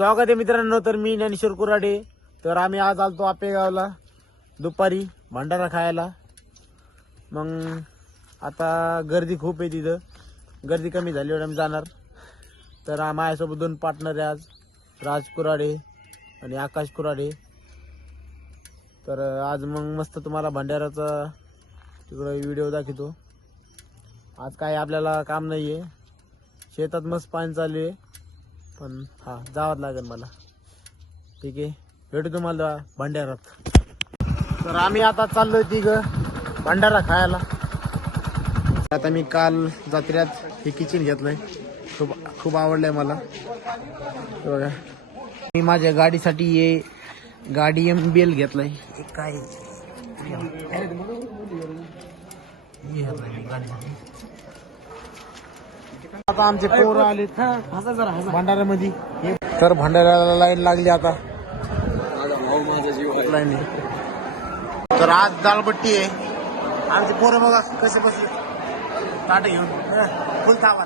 स्वागत आहे मित्रांनो. तर मी ज्ञानेश्वर कुराडे. तर आम्ही आज आलतो आपेगावला दुपारी भंडारा खायला. मग आता गर्दी खूप आहे तिथं, गर्दी कमी झाल्यावर आम्ही जाणार. तर माझ्यासोबत 2 पार्टनर आहे आज, राज कुराडे आणि आकाश कुराडे. तर आज मग मस्त तुम्हाला भंडाराचा तिकडं व्हिडिओ दाखवतो. आज काय आपल्याला काम नाही आहे, शेतात मस्त पाणी चालू आहे, पण जावंच लागेल मला. ठीक आहे, भेटू तुम्हाला भंडारात. तर आम्ही आता चाललोय तिघं भंडारा खायला. आता मी काल जत्र्यात हे किचन घेतलंय, खूप आवडलंय मला. बघा, मी माझ्या गाडीसाठी हे गाडी MBL घेतलाय. काय आता आमचे पोरं आले भंडाऱ्यामध्ये. तर भंडाऱ्याला लाईन लागली आता लाईन. तर आज दालबट्टी आहे. आमचे पोरं बघा कसे बसले ताट घेऊन फुल थांबा.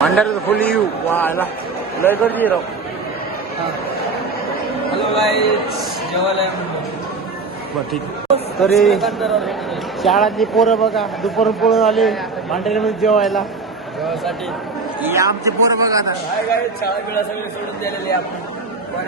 भंडाऱ्याचं फुल येऊ वाला लय गर्दी राव. हॅलो गाईज, जेवायला बरं ठीक. तरी शाळातली पोरं बघा दुपारून पळून आले भंडाऱ्यामध्ये जेवायला. जेवायसाठी हे आमचे पोरं बघा आता. काय गाईज, शाळा बिळा सगळी सोडून दिलेली आपण.